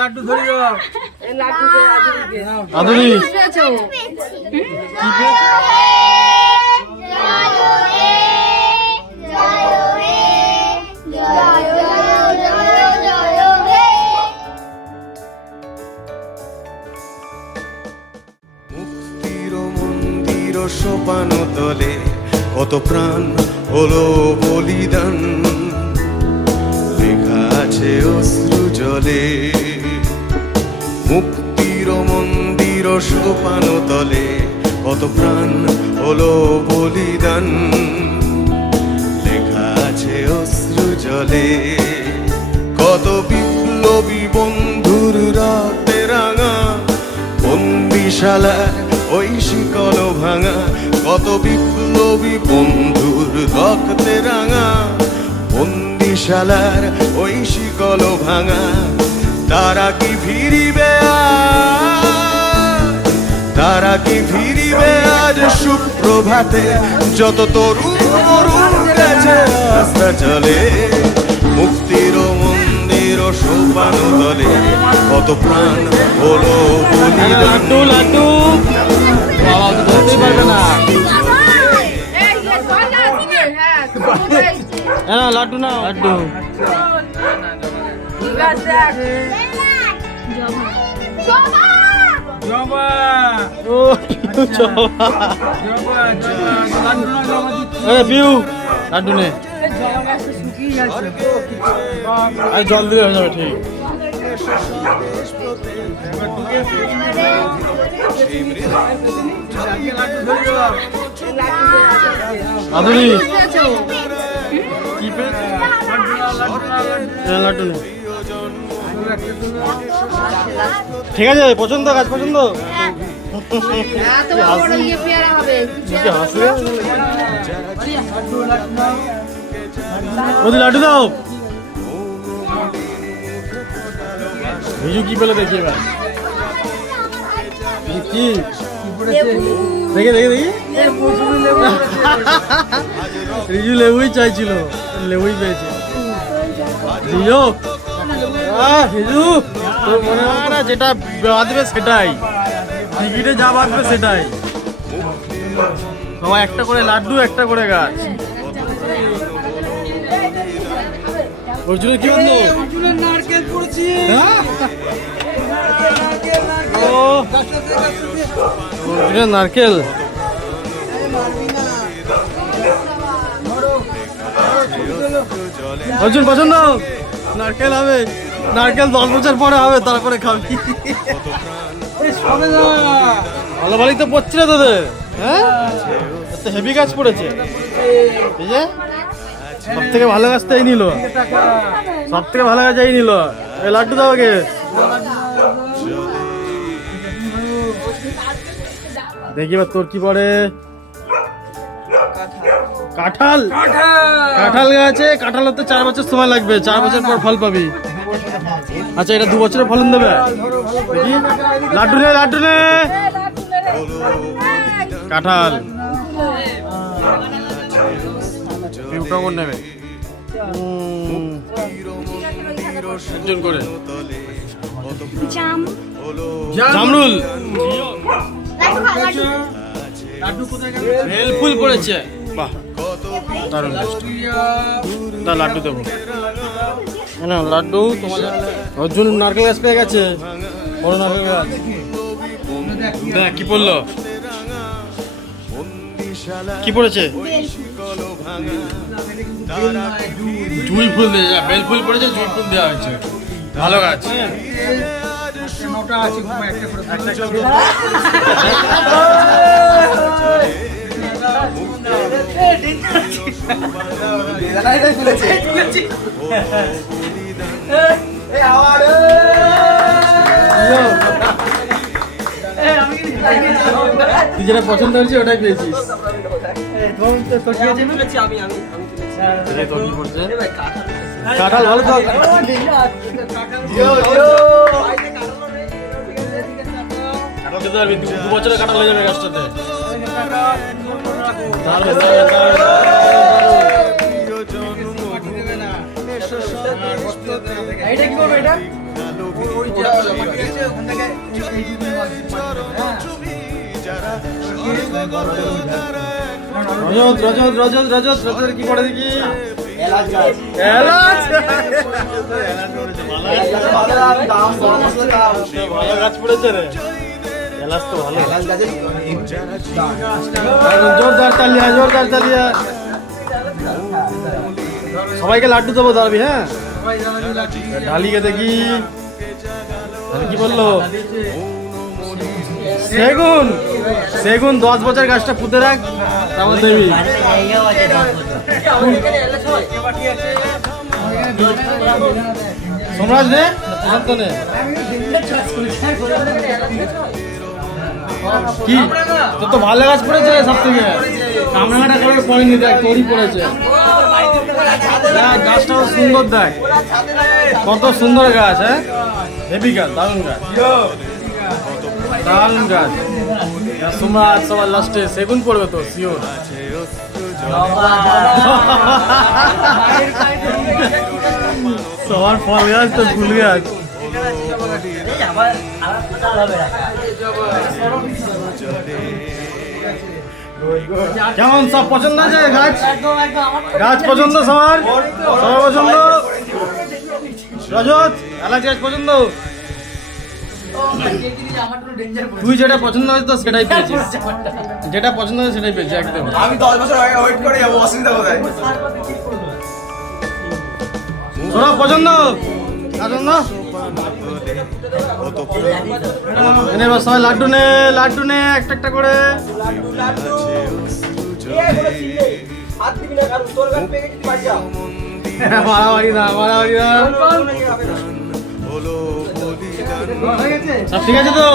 লাড্ডু ধরিও আদুরি সোপান তলে কত প্রাণ হলো বলিদান, লেখা আছে অশ্রু জলে। মুক্তির মন্দির সোপান তলে কত প্রাণ হলো বলিদান, লেখা আছে অশ্রু জলে। কত বিপ্লবী বন্ধুর রাতে রাঙা বন্দিশালা ওই শিকল ভাঙা, কত বিপ্লবী বন্ধুর রক্তে রাঙা বন্দিশালার ওই শিকল ভাঙা। তারা কি ফিরিবে তারা কি ফিরিবে আজ সুপ্রভাতে, যত তরুণ তরুণ গেছে রাস্তা চলে। মুক্তির মন্দির সোপান তলে কত প্রাণ হলো বলিদান। লাড্ডু পারবে না লাড্ডু না লাড্ডু লাড্ডু নে জল দিয়ে হয়ে যাবে ঠিক। আদুরি লাড্ডু নে ঠিক আছে পছন্দ কাজ পছন্দ লাড্ডু দাও ভিজু কি পেলে দেখি এবার কি দেখে দেখে দেখি রিজু লেবুই চাইছিল লেবুই পেয়েছে। ভিজু তোর মনে হয় না যেটা বাঁধবে সেটাই টিকিটে যা বাঁধবে সেটাই। সবাই একটা করে লাড্ডু একটা করে গাছ। অর্জুনের কি বন্ধু নারকেল পড়েছি নারকেল অর্জুন পছন্দ নারকেল হবে নারকেল 10 বছর পরে হবে তারপরে খাবি। ভালো ভালোই তো পড়ছি না তোদের হ্যাঁ হেভি গাছ পড়েছে সব থেকে ভালো গাছ তো এই নিল সব থেকে ভালো গাছ এই নিল। লাড্ডু দাও আগে দেখি এবার তোর কি পড়ে। কাঁঠাল কাঁঠাল গাছে কাঁঠাল হতে 4 বছর সময় লাগবে 4 বছর পর ফল পাবি। আচ্ছা এটা 2 বছরের ফলন দেবে দেখি। লাড্ডু নে লাড্ডু নে কাঁঠাল কেমন নেবে করে জামরুল বেলফুল পড়েছে বাহ দারুণ লাড্ডু দেবো না লাড্ডু তোমার অর্জুন নারকেল গাছ পেয়ে গেছে বড় নারকেল গাছ দেখ কি পড়লো কি পড়েছে জুঁই ফুল দিয়ে বেল ফুল পড়েছে জুঁই ফুল দেওয়া হয়েছে ভালো গাছ। তুই যেটা পছন্দ হয়েছে ওটাই পেয়েছিস। কাঁঠাল ভালো তো কাঁঠাল 2 বছরের কাঁঠাল হয়ে যাবে গাছটাতে। এটা কি করবে এটা রজত রজত রজত রজত রজত কি পড়ে দেখি? এলাচ ভালো গাছ পড়েছে রে, এলাচ তো ভালো। জোরদার তালিয়া, জোরদার তালিয়া। সবাইকে লাড্ডু দেবো দাঁড়াবি। হ্যাঁ ঢালিকে দেখি কি বললো? সেগুন, সেগুন 10 বছর গাছটা পুঁতে রাখ, তারপর দেবী। সোমরাজ নে, নে কি তোর তো ভালো গাছ পড়েছে সব থেকে। কামরাঙাটা কারোর পড়েনি, দেখ তোরই পড়েছে। গাছটাও সুন্দর, দেখ কত সুন্দর গাছ। হ্যাঁ হেভি গাছ, দারুণ গাছ, দারুণ গাছ। সোমরাজ সবার লাস্টে সেগুন পড়বে তো শিওর। সবার ফল গাছ তো ফুল গাছ। কেমন সব পছন্দ আছে গাছ? গাছ পছন্দ সবার, সবার পছন্দ। রজত এলাচ গাছ পছন্দ? তুই যেটা পছন্দ হয়েছে সেটাই পেয়েছিস, যেটা পছন্দ হয়েছে সেটাই পেয়েছিস একদম। আমি 10 বছর আগে ওয়েট করে যাবো, অসুবিধা কোথায়? তোরা পছন্দ পছন্দ এনে এবার সবাই লাড্ডু নে, লাড্ডু নে একটা একটা করে। মারামারি না, মারামারি না। সব ঠিক আছে তো?